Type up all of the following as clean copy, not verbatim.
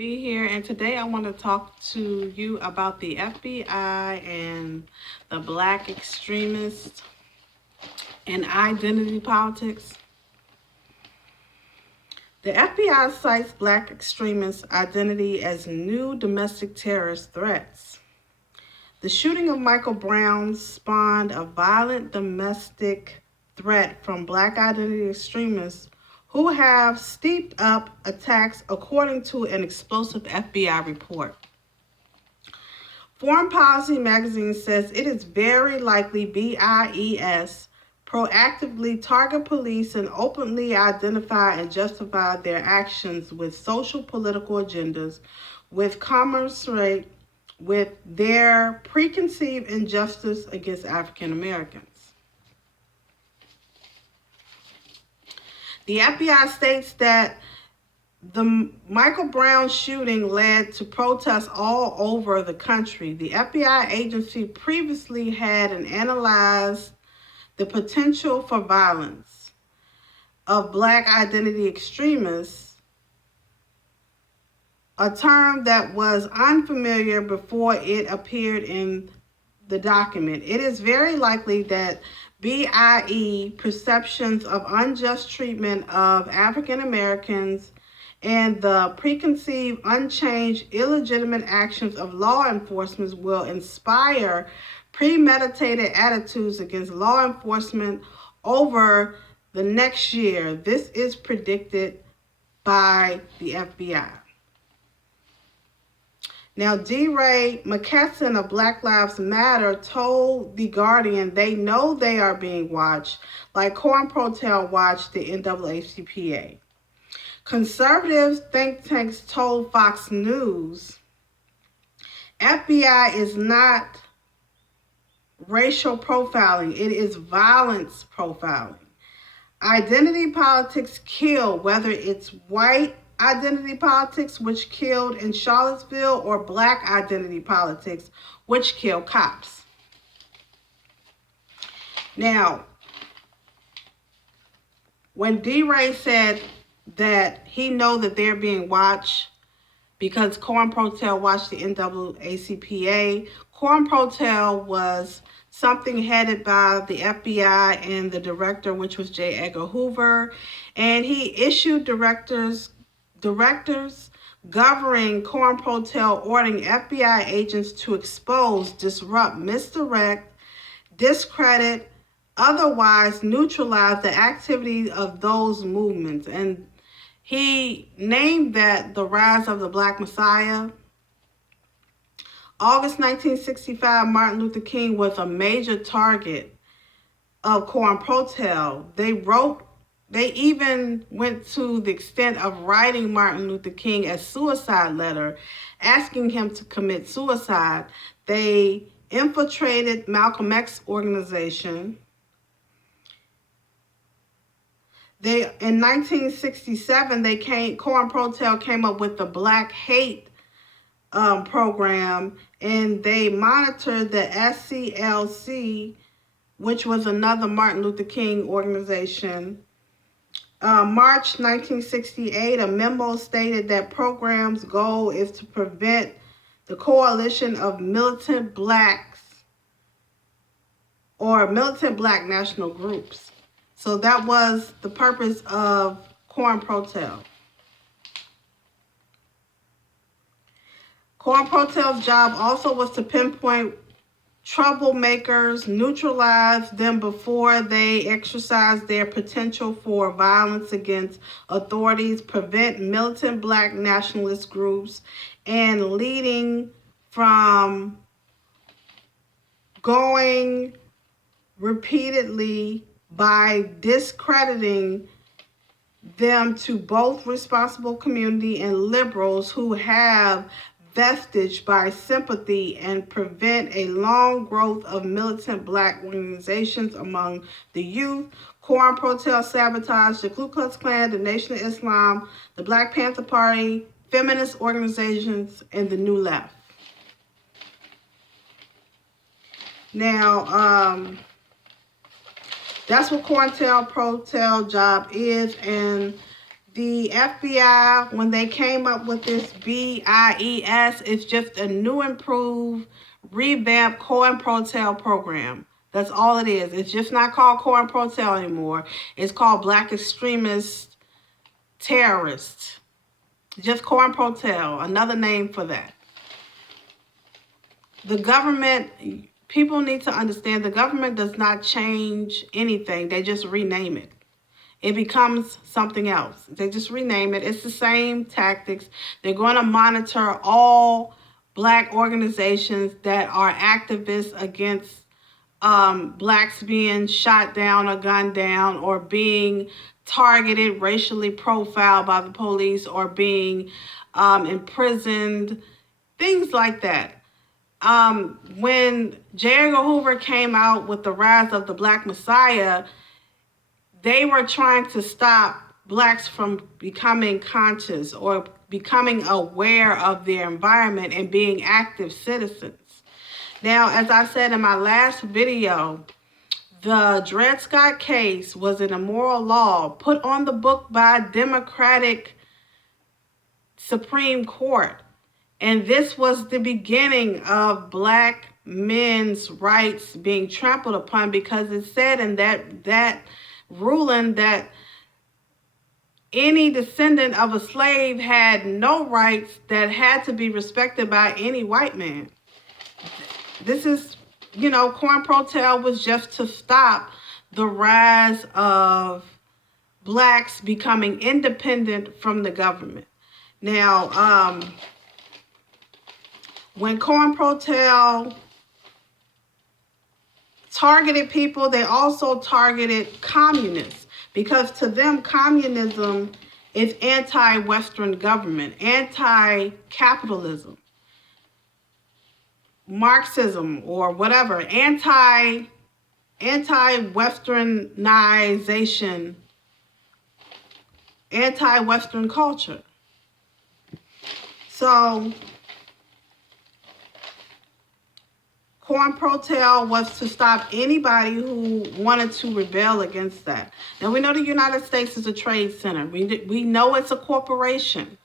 be here, and today I want to talk to you about the FBI and the black extremists and identity politics. The FBI cites black extremists' identity as new domestic terrorist threats. The shooting of Michael Brown spawned a violent domestic threat from black identity extremists who have stepped up attacks, according to an explosive FBI report. Foreign Policy magazine says it is very likely BIES proactively target police and openly identify and justify their actions with social political agendas, with commensurate with their preconceived injustice against African Americans. The FBI states that the Michael Brown shooting led to protests all over the country. The FBI agency previously had analyzed the potential for violence of black identity extremists, a term that was unfamiliar before it appeared in the document. It is very likely that BIE perceptions of unjust treatment of African Americans and the preconceived, unchanged, illegitimate actions of law enforcement will inspire premeditated attitudes against law enforcement over the next year. This is predicted by the FBI. Now, DeRay McKesson of Black Lives Matter told The Guardian they know they are being watched, like Cointelpro watched the NAACP. Conservative think tanks told Fox News FBI is not racial profiling, it is violence profiling. Identity politics kill, whether it's white identity politics, which killed in Charlottesville, or black identity politics, which kill cops. Now, when DeRay said that he know that they're being watched because Cointelpro watched the NAACP, Cointelpro was something headed by the FBI and the director, which was J. Edgar Hoover, and he issued directives governing Cointelpro, ordering FBI agents to expose, disrupt, misdirect, discredit, otherwise neutralize the activity of those movements. And he named that the rise of the Black Messiah. August 1965, Martin Luther King was a major target of Cointelpro. They even went to the extent of writing Martin Luther King a suicide letter, asking him to commit suicide. They infiltrated Malcolm X organization. In 1967, Cointelpro came up with the Black Hate program, and they monitored the SCLC, which was another Martin Luther King organization. March 1968, a memo stated that program's goal is to prevent the coalition of militant blacks or militant black national groups. So that was the purpose of Cointelpro. Cointelpro's job also was to pinpoint troublemakers, neutralize them before they exercise their potential for violence against authorities, prevent militant black nationalist groups, and leading from going repeatedly by discrediting them to both responsible community and liberals who have vestige by sympathy, and prevent a long growth of militant black organizations among the youth. Cointelpro sabotaged the Ku Klux Klan, the Nation of Islam, the Black Panther Party, feminist organizations, and the New Left. Now, that's what Cointelpro job is, and The FBI, when they came up with this BIES, it's just a new, improved, revamped Cointelpro program. That's all it is. It's just not called Cointelpro anymore. It's called Black Extremist Terrorists. Just Cointelpro, another name for that. The government, people need to understand, the government does not change anything. They just rename it. It becomes something else. They just rename it. It's the same tactics. They're going to monitor all black organizations that are activists against blacks being shot down or gunned down, or being targeted, racially profiled by the police, or being imprisoned, things like that. When J. Edgar Hoover came out with the Rise of the Black Messiah, they were trying to stop blacks from becoming conscious or becoming aware of their environment and being active citizens. Now, as I said in my last video, the Dred Scott case was an immoral law put on the book by a Democratic Supreme Court. And this was the beginning of black men's rights being trampled upon, because it said in that ruling that any descendant of a slave had no rights that had to be respected by any white man. This is, Cointelpro was just to stop the rise of blacks becoming independent from the government. Now, when Cointelpro targeted people, they also targeted communists, because to them, communism is anti-Western government, anti-capitalism, Marxism, or whatever, anti-Westernization, anti-Western culture. So Cointelpro was to stop anybody who wanted to rebel against that. Now, we know the United States is a trade center. We know it's a corporation.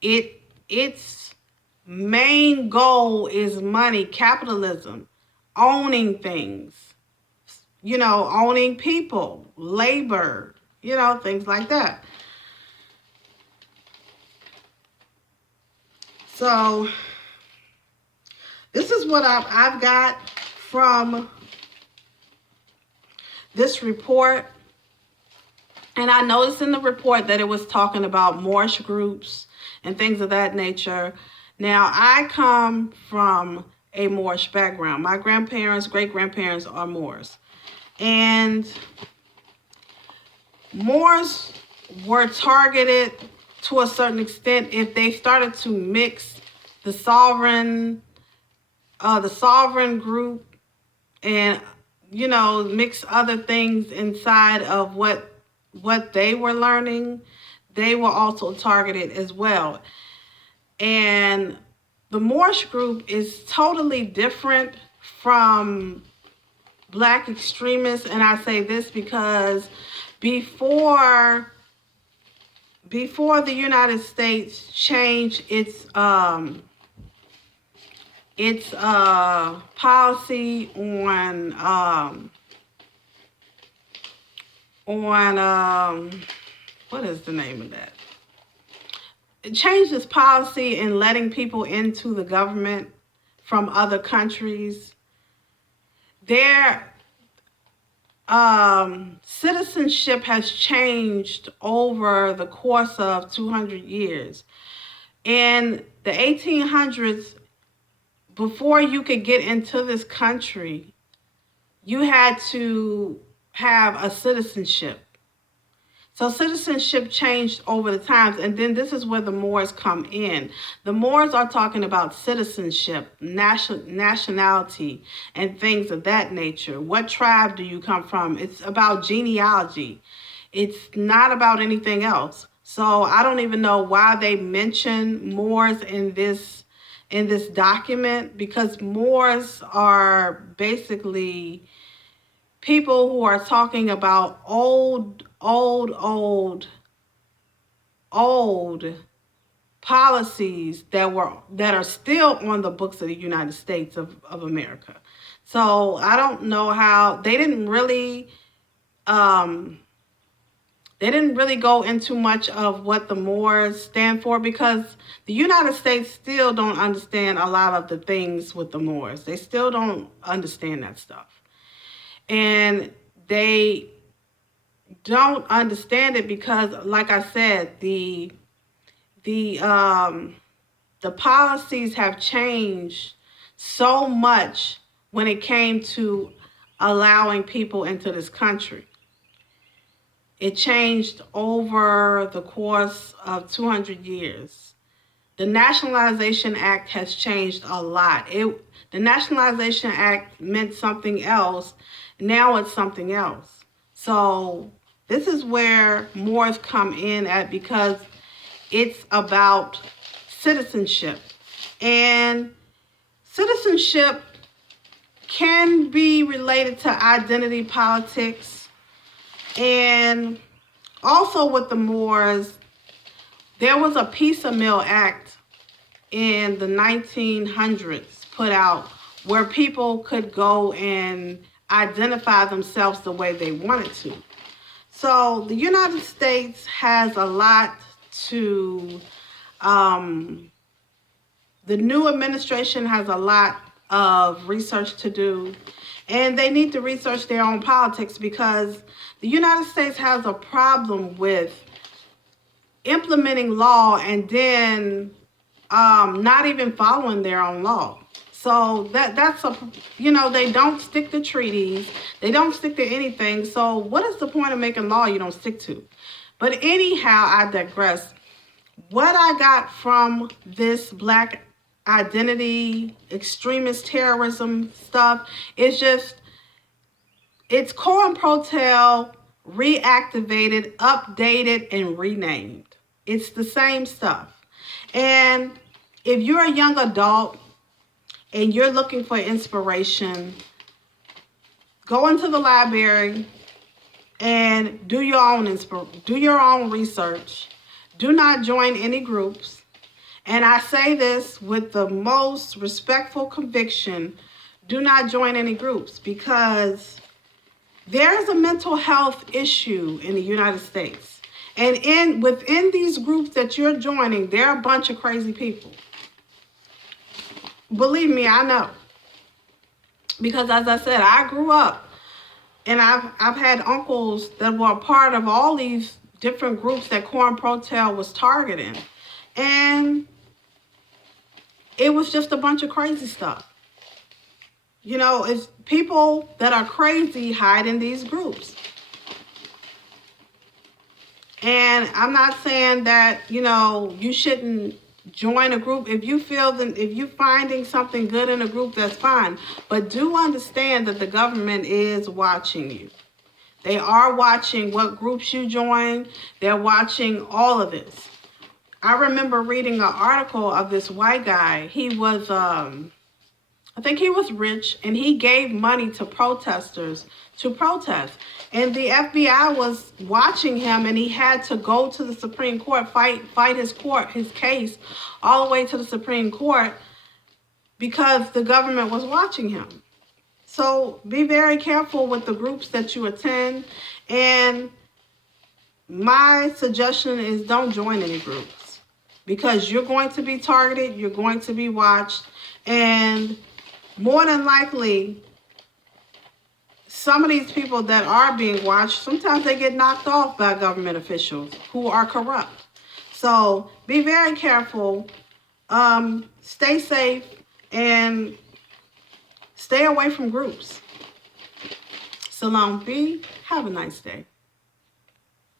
Its main goal is money, capitalism, owning things, owning people, labor, things like that. So this is what I've got from this report. And I noticed in the report that it was talking about Moorish groups and things of that nature. Now, I come from a Moorish background. My grandparents, great-grandparents are Moors. And Moors were targeted to a certain extent if they started to mix the sovereign group and, mix other things inside of what they were learning. They were also targeted as well. And the Moorish group is totally different from black extremists. And I say this because before the United States changed its policy on what is the name of that? It changed its policy in letting people into the government from other countries. Their citizenship has changed over the course of 200 years. In the 1800s, before you could get into this country, you had to have a citizenship. So citizenship changed over the times, and then this is where the Moors come in. The Moors are talking about citizenship, nationality, and things of that nature. What tribe do you come from? It's about genealogy. It's not about anything else. So I don't even know why they mention Moors in this document, because Moors are basically people who are talking about old old policies that are still on the books of the United States of America. So I don't know how they didn't really go into much of what the Moors stand for, because the United States still don't understand a lot of the things with the Moors. They still don't understand that stuff. And they don't understand it because, like I said, the policies have changed so much when it came to allowing people into this country. It changed over the course of 200 years. The Nationalization Act has changed a lot. The Nationalization Act meant something else. Now it's something else. So this is where Moors come in at, because it's about citizenship. And citizenship can be related to identity politics. And also with the Moors, there was a Piece of Mill Act in the 1900s put out where people could go and identify themselves the way they wanted to. So the United States has a lot to, the new administration has a lot of research to do, and they need to research their own politics, because the United States has a problem with implementing law and then not even following their own law. So that's they don't stick to treaties. They don't stick to anything. So what is the point of making law you don't stick to? But anyhow, I digress. What I got from this Black identity, extremist terrorism stuff is just, it's Cointelpro reactivated, updated, and renamed. It's the same stuff. And if you're a young adult and you're looking for inspiration, go into the library and do your own research. Do not join any groups. And I say this with the most respectful conviction: do not join any groups, because there's a mental health issue in the United States. And within these groups that you're joining, there are a bunch of crazy people. Believe me, I know. Because as I said, I grew up and I've had uncles that were a part of all these different groups that Cointelpro was targeting. And it was just a bunch of crazy stuff. It's people that are crazy hide in these groups. And I'm not saying that, you shouldn't join a group. If you feel that, if you're finding something good in a group, that's fine. But do understand that the government is watching you. They are watching what groups you join. They're watching all of this. I remember reading an article of this white guy. He was, I think he was rich, and he gave money to protesters to protest. And the FBI was watching him, and he had to go to the Supreme Court, fight his case all the way to the Supreme Court, because the government was watching him. So be very careful with the groups that you attend. And my suggestion is don't join any groups, because you're going to be targeted, you're going to be watched, and more than likely, some of these people that are being watched, sometimes they get knocked off by government officials who are corrupt. So be very careful, stay safe, and stay away from groups. Salon B, have a nice day.